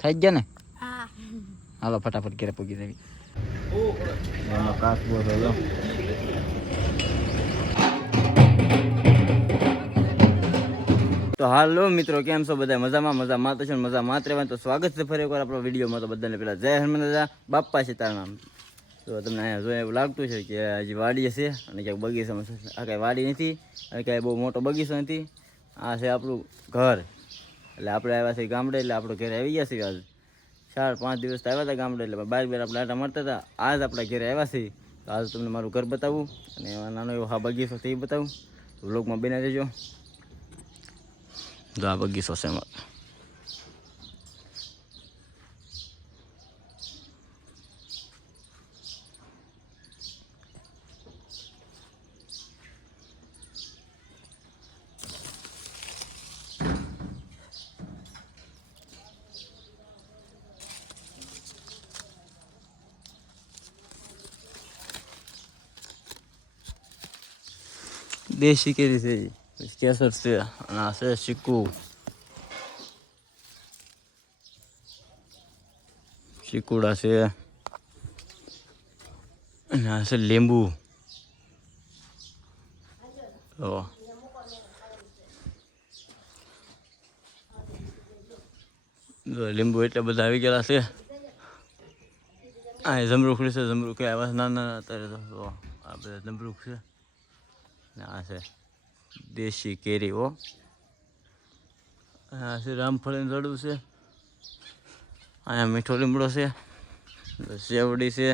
થઈ ગયા ને? હા. હાલો ફટાફટ ઘરે પૂગી દેવી. એનો કાચબો થયો. તો હાલો મિત્રો, કેમ છો બધા? મજામાં તો છે ને મજામાં જ રહેવાનું. તો સ્વાગત છે ફરી એકવાર આપણો વિડીયોમાં. તો બધાને પહેલા જય હનુમાન દાદા, બાપ્પા સીતારામ. તો તમને અહીંયા જોઈએ એવું લાગતું છે કે હજી વાડી છે અને ક્યાંક બગીચામાં છે. આ કાંઈ વાડી નથી, આ કાંઈ બહુ મોટો બગીચો નથી. આ છે આપણું ઘર. એટલે આપણે આવ્યા છીએ ગામડે, એટલે આપણો ઘરે આવી ગયા છીએ. આજ 4-5 દિવસ આવ્યા હતા ગામડે, એટલે બાર આપણે આટા મારતા હતા. આજ આપણા ઘરે આવ્યા છીએ. તો આજ તમને મારું ઘર બતાવું અને નાનો એવો હા બગીચો છે એ બતાવું. તો વ્લોગમાં બના રહેજો. તો આ બગીચો છે એમાં. દેશી કેરી છે, કેસર છે અને આ છે ચીકુ. ચીકુડા છે અને આ છે લીંબુ. લીંબુ એટલે બધા આવી ગયેલા છે. આ જમરૂખ છે, જમરૂખ આવ્યા નાના અત્યારે તો આ બધા જમરૂખ છે ને આ છે દેશી કેરી. આ છે રામફળીનું ઝાડું છે. અહીંયા મીઠો લીમડો છે, શેવડી છે,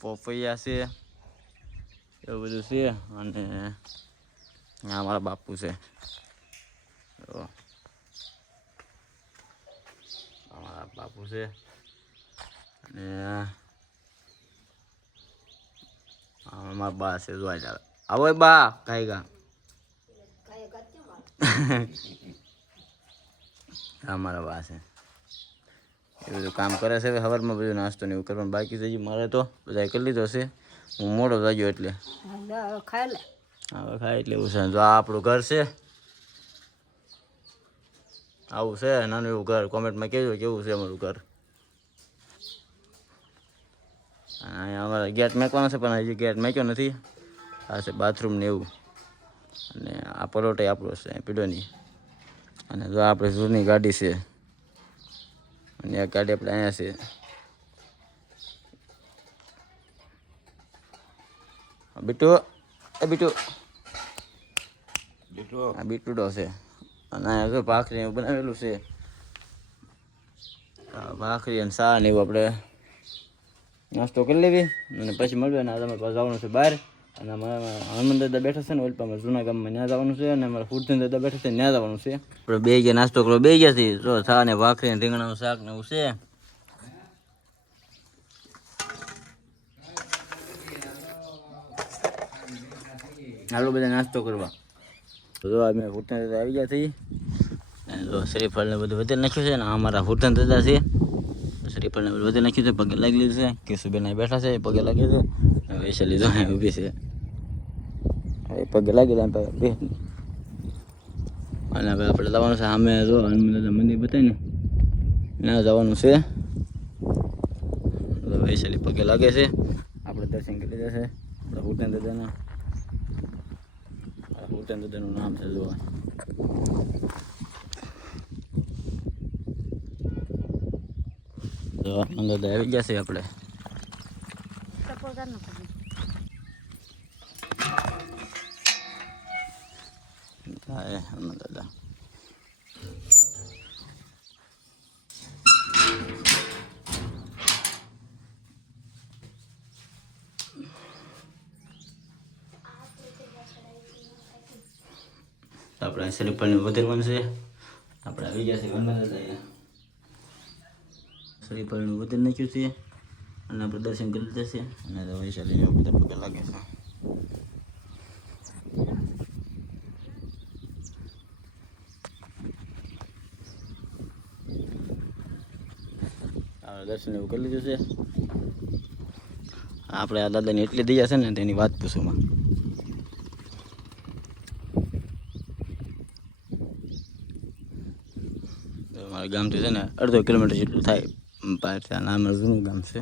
પોપૈયા છે, એવું બધું છે. અને આ મારા બાપુ છે. અમારા બાપુ છે અને અમારા બા છે. જોવા ચાલે આવો બા કાંઈ ગા અમારા બા છે. એ બધું કામ કરે છે. હવે સવારમાં બધું નાસ્તો ને એવું કરવાનું બાકી થઈ ગયું મારે. તો બધા કરી લીધો છે. હું મોડો થઈ ગયો એટલે હવે ખાય એટલે એવું છે. જો આ આપણું ઘર છે, આવું છે નાનું એવું ઘર. કોમેન્ટમાં કહેજો કેવું છે અમારું ઘર. અહીંયા અમારે ગેટ મેકવાનો છે પણ હજી ગેટ મેક્યો નથી. આ છે બાથરૂમ ને એવું. અને આ પલોટે આપણો છે પીડોની. અને જો આપણે જૂની ગાડી છે અને આ ગાડી આપણે અહીંયા છે. બીટુ એ બીટુ આ બીટુડો છે. અને અહીંયા જો ભાખરી એવું બનાવેલું છે. ભાખરી અને ચા ને એવું આપણે નાસ્તો કરી લેવી અને પછી મળીએ. અને તમારે પાસે જવાનું છે બહાર. અને અમારા હનુમાન દાદા બેઠા છે ને ઓલપામાં જૂના ગામમાં, ત્યાં જવાનું છે. અને અમારા ફૂરધન દાદા બેઠા છે ત્યાં જવાનું છે. આપણે બે ગયા નાસ્તો કરવા બે ગયા છીએ. જો ચા ને ભાખરી ને રીંગણાનું શાક ને એવું છે. હાલો બધા નાસ્તો કરવા. તો જો અમે ફૂરધન દાદા આવી ગયા છીએ. અને જો શ્રીફળ ને બધું વધારે નાખ્યું છે. ને અમારા ફૂરધન દાદા છે. શ્રીફળ ને બધું વધારે નાખ્યું છે. પગે લાગી લીધું છે. કેશુબેન બેઠા છે, પગે લાગે છે. વૈશાલી જો ઊભી છે, હવે પગે લાગી લે બે. અને હવે આપણે જવાનું છે સામે. જો હનુમાન દાદા મંદિર બતાવીને ત્યાં જવાનું છે. વૈશાલી પગે લાગે છે. આપણે દર્શન કરી લીધા છે આપણા ફૂરધન દાદાના. ફૂરધન દાદાનું નામ છે જોવા. તો હનુમાન દાદા આવી ગયા છે. આપણે હનુમાન દાદા આપણે શ્રીફળને વધારવાનું છે. આપણે આવી ગયા છે હનુમાન દાદા. શ્રીફળનું વધારી નાખ્યું છે અને આપણે દર્શન કરી લીધા છે. અને વૈશાલી બધા પગે લાગે છે. દર્શન એવું કરી લીધું છે. આપણે આ દાદાની એટલી દયા છે ને તેની વાત પૂછું માં. અમારા ગામથી છે ને અડધો કિલોમીટર જેટલું થાય બહાર છે. અને અમારું જૂનું ગામ છે.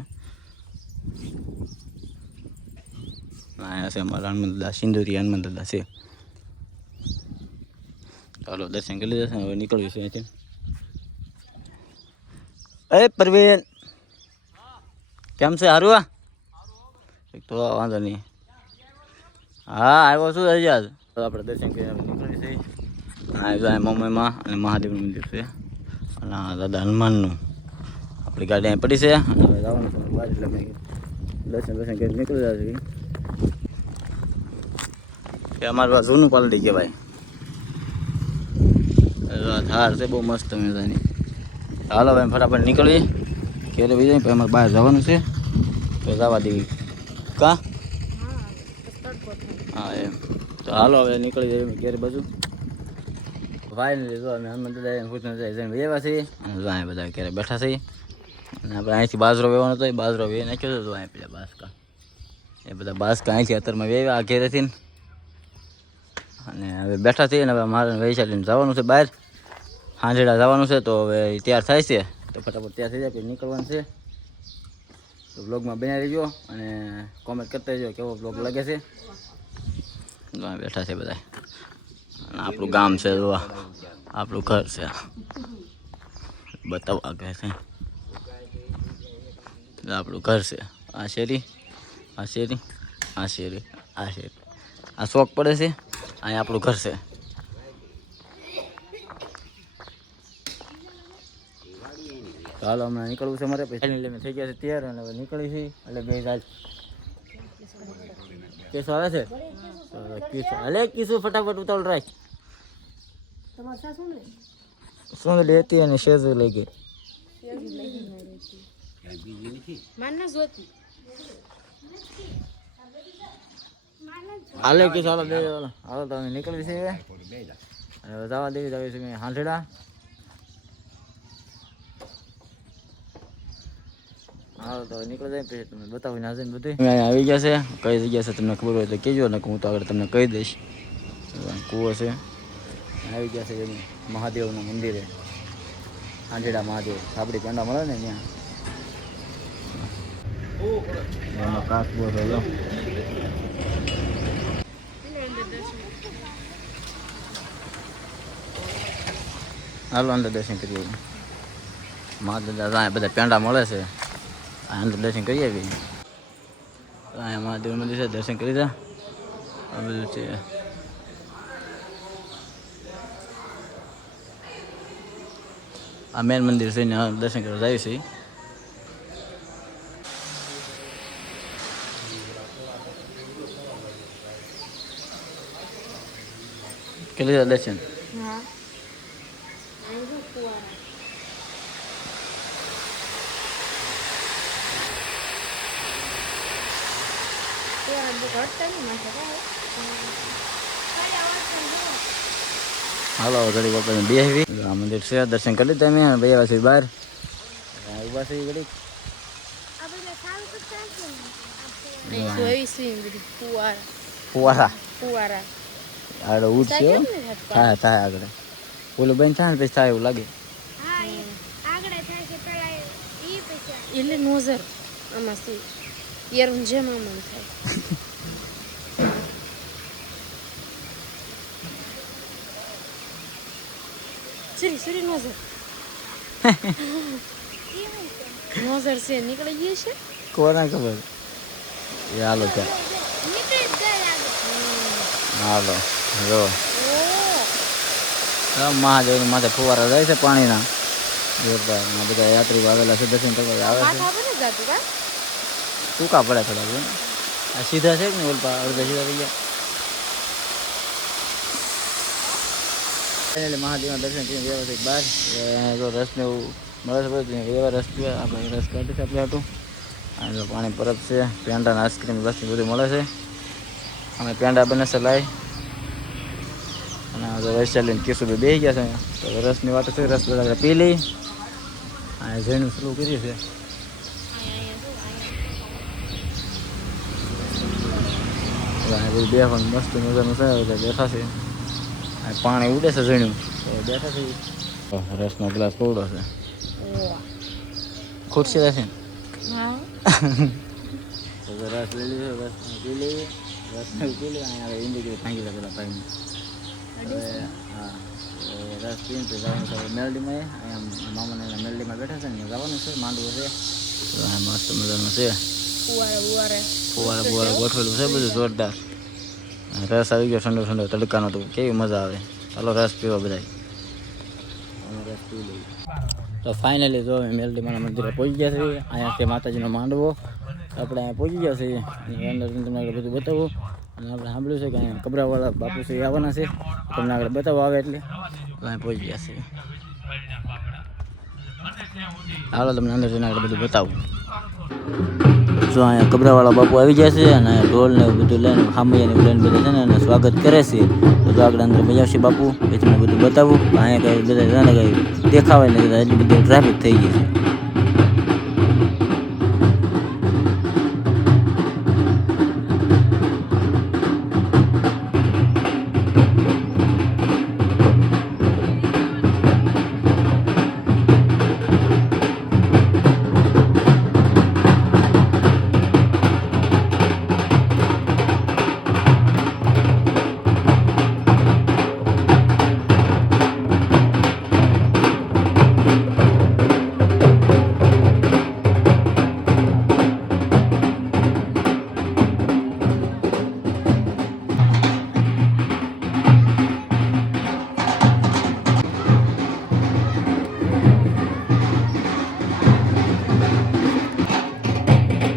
અહીંયા છે અમારા હનુમાન દાદા, સિંદુરી હનુમાન દાદા છે. ચાલો દર્શન કરી લીધા છે, હવે નીકળ્યું છે અહીંથી. એ પ્રવીણ કેમ છે? હારું? એક તો વાંધો નહીં. હા આવ્યો છું હજી. આપણે દર્શન કરીને નીકળી છે. હા મમ્મીમાં અને મહાદેવનું મંદિર છે અને દાદા હનુમાનનું. આપણી ગાડી અહીં પડી છે અને હવે જવાનું છે બહાર. એટલે દર્શન કરી નીકળી જાય છે. અમારું આ જૂનું પાલડી કહેવાય. થાર છે બહુ મસ્ત મજાની. હાલો ભાઈ ફટાફટ નીકળીએ ઘેરે બીજા. પછી અમારે બહાર જવાનું છે તો જવા દેવી કા. હા એમ તો હાલો હવે નીકળી જાય ઘેરે બાજુ. ફાઇનલી જો અમે હનુમાન દાદા પૂછને જઈને એવા છીએ અને જો અહીંયા બધા ઘેરે બેઠા છીએ. અને આપણે અહીંથી બાજરો વેવાનો હતો, એ બાજરો વે નાખ્યો હતો. અહીંયા પેલા બાસકા, એ બધા બાસકા અહીંથી અત્યારમાં વેવ્યા આ ઘેરેથી. અને હવે બેઠા છીએ. અને હવે મારે વૈશાલીને જવાનું છે બહાર, હાંજેડા જવાનું છે. તો હવે તૈયાર થાય છે તો ફટાફટ તૈયાર થઈ જાય પછી નીકળવાનું છે. તો બ્લોગમાં બનાવી રહેજો અને કોમેન્ટ કરતા રહેજો કેવો બ્લોગ લાગે છે. બેઠા છે બધા અને આપણું ગામ છે, જોવા આપણું ઘર છે. બતાવવા કહે છે આપણું ઘર છે. આ શેરી, આ શેરી, આ શેરી, આ શેરી, આ શોખ પડે છે. અહીંયા આપણું ઘર છે. હાલો હમણાં નીકળવું છે મારે. પછી મેં થઈ ગયા છે તૈયાર અને હવે નીકળી છે. એટલે બે હાલ કેસો આવે છે. અલે કીશું ફટાફટ ઉતાવળ રાખ. શું લેતી અને શેઝુ લઈ ગઈ. હાલે કીશું હાલો બે હાલો તો અમે નીકળી છે અને જવા દેવી જવી છે હાંસડા. હા તો નીકળી જાય પછી તમને બતાવીને આજે બધું અહીંયા આવી ગયા છે. કઈ જગ્યા છે તમને ખબર હોય તો કહેજો ને હું તો આગળ તમને કહી દઈશ. કૂવો છે આવી ગયા છે એનું મહાદેવનું મંદિરે. આંધેડા મહાદેવ સાબડી પેંડા મળે ને ત્યાં એનો કાસબો છે. હાલો અંદર દર્શન કરીએ. મહાદેવ બધા પેંડા મળે છે. અંદર દર્શન કરી આવીએ. અહીંયા મહાદેવ મંદિર છે, દર્શન કરી દા. આ બધું છે. આ મેન મંદિર છે ને દર્શન કરવા જાય છે. કરી લીધા દર્શન? હાલો ઘડી બાપા બે આવી. આ મંદિર છે, દર્શન કરી લીધા અમે. બે વાગે બહાર ઉભા છે ઘડી. ફુવારા આગળ ઉઠ છે. થાય થાય આગળ ઓલું બેન થાય ને પછી થાય એવું લાગે. એટલે નોઝર આમાં શું યાર જેમ આમ થાય. સરી નોઝર નોઝર છે નીકળી ગયું છે. કોના ખબર. એ હાલો ત્યાં હાલો જો મહાદેવની માથે ફુવારા જાય છે પાણીના જોરદાર. બધા યાત્રીઓ આવેલા છે દર્શન કરવા આવે છે. ટૂંકા પડે થોડા. આ સીધા છે કે ને ઓલપા અડધા સીધા થઈ ગયા. એટલે મહાદેવના દર્શન કરીને વ્યવસ્થિત બહાર જો રસને એવું મળે છે. એવા રસ પીવા આપણે રસ કાઢી છે આપણે હાટું. અને પાણી પરબ છે, પેંડા આઈસ્ક્રીમ રસની બધું મળે છે. અમે પેંડા બને છે લાવી અને વૈશાલીને કેશું બે ગયા છે અહીંયા. તો રસની વાત છે, રસ બધા પી લઈ અને જઈને શરૂ કરીએ છીએ. બધું બે પણ મસ્ત મજાનું છે. બેઠા છે પાણી ઉડે છે ઝીણું તો બેઠા છે. રસનો ગ્લાસ કોવડો છે ખુરશી રહેશે ને હા તો રસ લઈ લીધો રસ પી લઈએ રસ પી લઈએ અહીંયા ઇન્ડિકેટર ભાંગી લે પેલા ભાઈને હવે હા રસ પીને તો જવાનું છે મેલડીમાં અહીંયા મામાને એના મેલડીમાં બેઠા છે ને જવાનું છે માંડવું છે તો આ મસ્ત મજાનું છે ફુવારે બુવારે ગોઠવેલું છે બધું જોરદાર રસ આવી ગયો ઠંડો ઠંડો તડકાનો તો કેવી મજા આવે ચાલો રસ પીવા બધા રસ પી લઈએ તો ફાઇનલી જો મેલડીમાના મંદિરે પહોંચી ગયા છે અહીંયા છે માતાજીનો માંડવો આપણે અહીંયા પહોંચી ગયા છીએ અને અંદર તમને આગળ બધું બતાવું અને આપણે સાંભળ્યું છે કે અહીંયા કબરાવાળા બાપુ છે એ આવવાના છે તમને આગળ બતાવો આવે એટલે તો અહીંયા પહોંચી ગયા છે હાલો તમને અંદર જઈને આગળ બધું બતાવું જો અહીંયા કબરાવાળા બાપુ આવી ગયા છે અને અહીંયા ઢોલ ને એવું બધું લઈને ખામૈયાને લઈને બધા છે ને એને સ્વાગત કરે છે તો જો આગળ અંદર મજા આવશે બાપુ એ તમને બધું બતાવું અહીંયા કંઈ બધા જાણે કંઈ દેખાવાય ને બધા એટલી બધી ટ્રાફિક થઈ ગઈ છે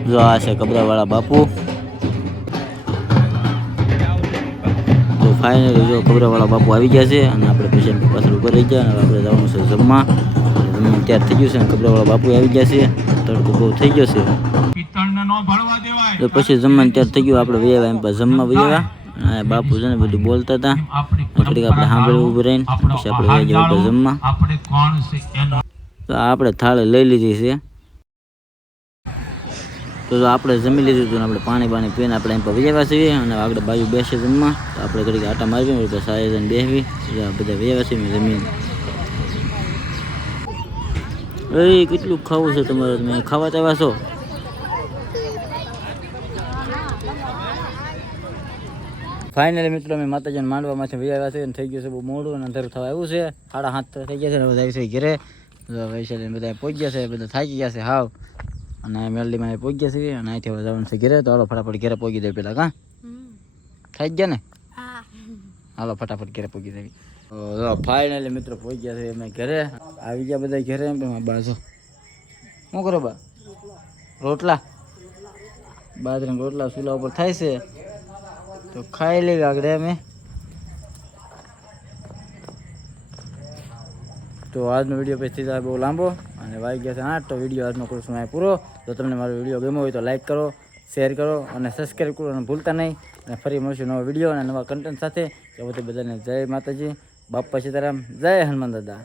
જો આ છે કબરાવાળા બાપુ તો ફાઇનલી જો કબરાવાળા બાપુ આવી ગયા છે અને આપણે પછી પાછળ ઉપર રહી ગયા અને આપણે જવાનું છે જમવા તૈયાર થઈ ગયું છે અને કબરાવાળા બાપુ આવી ગયા છે તડકો બહુ થઈ ગયો છે તો પછી જમવાનું તૈયાર થઈ ગયું આપણે વૈયા એમ પાસે જમવા વૈયા અને બાપુ છે ને બધું બોલતા હતા થોડીક આપણે સાંભળવું ઊભું રહીને પછી આપણે વૈયા જવા જમવા તો આપણે થાળી લઈ લીધી છે તો આપણે જમી લીધું હતું આપણે પાણી પીને આપણે એમ પર વૈયા છીએ અને આગળ બાજુ બેસે જમવા તો આપણે ઘડીક આટા મારવી પછી સાયજન બેસવી બધા વૈયા છીએ જમીન એ કેટલું ખાવું છે તમારે તમે ખાવા તેવા છો ફાઇનલી મિત્રો અમે માતાજીને માંડવામાંથી વૈયા છે અને થઈ ગયું છે બહુ મોડું અને અંધારું થવા આવ્યું છે 7:30 થઈ ગયા છે બધા આવી છે ઘરે વૈશાલી બધા પહોંચી ગયા છે બધા થાકી ગયા છે હાવ અને મેલડીમાં પહોંચી ગયા છે અને અહીંથી હવે જવાનું છે ઘરે તો હાલો ફટાફટ ઘરે પહોંચી જાય પેલા કાં થઈ ગયા ને હાલો ફટાફટ ઘરે પહોંચી જાય ફાઇનલી મિત્રો પહોંચી ગયા છે અમે ઘરે આવી ગયા બધા ઘરે બાજુ શું કરો બા રોટલા બાજરાના રોટલા ચૂલા ઉપર થાય છે તો ખાઈ લેવી આગળ અમે તો આજનો વિડીયો પછી થાય બહુ લાંબો અને વાગી ગયા છે 8 તો વિડીયો આજનો કરશું અહીં પૂરો તો તમને મારો વિડીયો ગમ્યો હોય તો લાઈક કરો શેર કરો અને સબસ્ક્રાઈબ કરો અને ભૂલતા નહીં અને ફરી મળશું નવા વિડીયો અને નવા કન્ટેન્ટ સાથે તો બધાને જય માતાજી બાપા સીતારામ જય હનુમાન દાદા